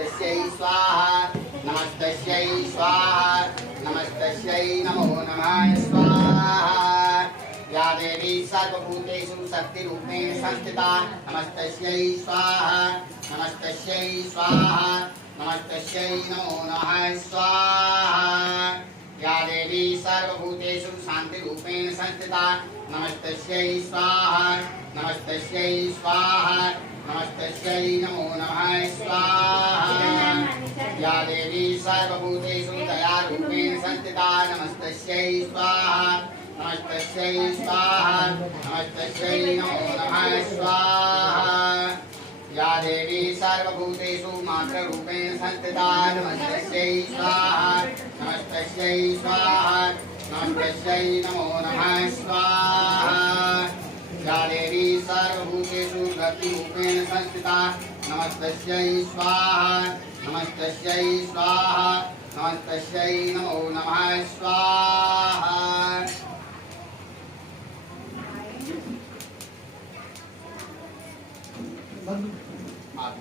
नमस्तस्यै स्वाहा नमस्तस्यै स्वाहा नमस्तस्यै नमो नमः स्वाहा या देवी सर्वभूतेषु शक्तिरूपेण संस्थिता नमस्तस्यै स्वाहा नमस्तस्यै स्वाहा नमस्तस्यै नमो नमः स्वाहा या देवी सर्वभूतेषु शान्तिरूपेण संस्थिता नमस्तस्यै स्वाहा नमस्तस्यै स्वाहा नमस्तस्यै नमो नमः स्वाहा या देवी सर्वभूतेषु दयारूपेण संस्थिता नमस्तस्यै स्वाहा नमस्तस्यै स्वाहा नमस्तस्यै नमो नमः स्वाहा या देवी सर्वभूतेषु मातृरूपेण संस्थिता नमस्तस्यै स्वाहा नमस्तस्यै स्वाहा नमस्तस्यै नमो नमः स्वाहा या देवी सर्वभूतेषु गतिरूपेण संस्थिता नमस्तस्यै स्वाहा नमस्तस्यै स्वाहा नमस्तस्यै नमो नमः स्वाहा आप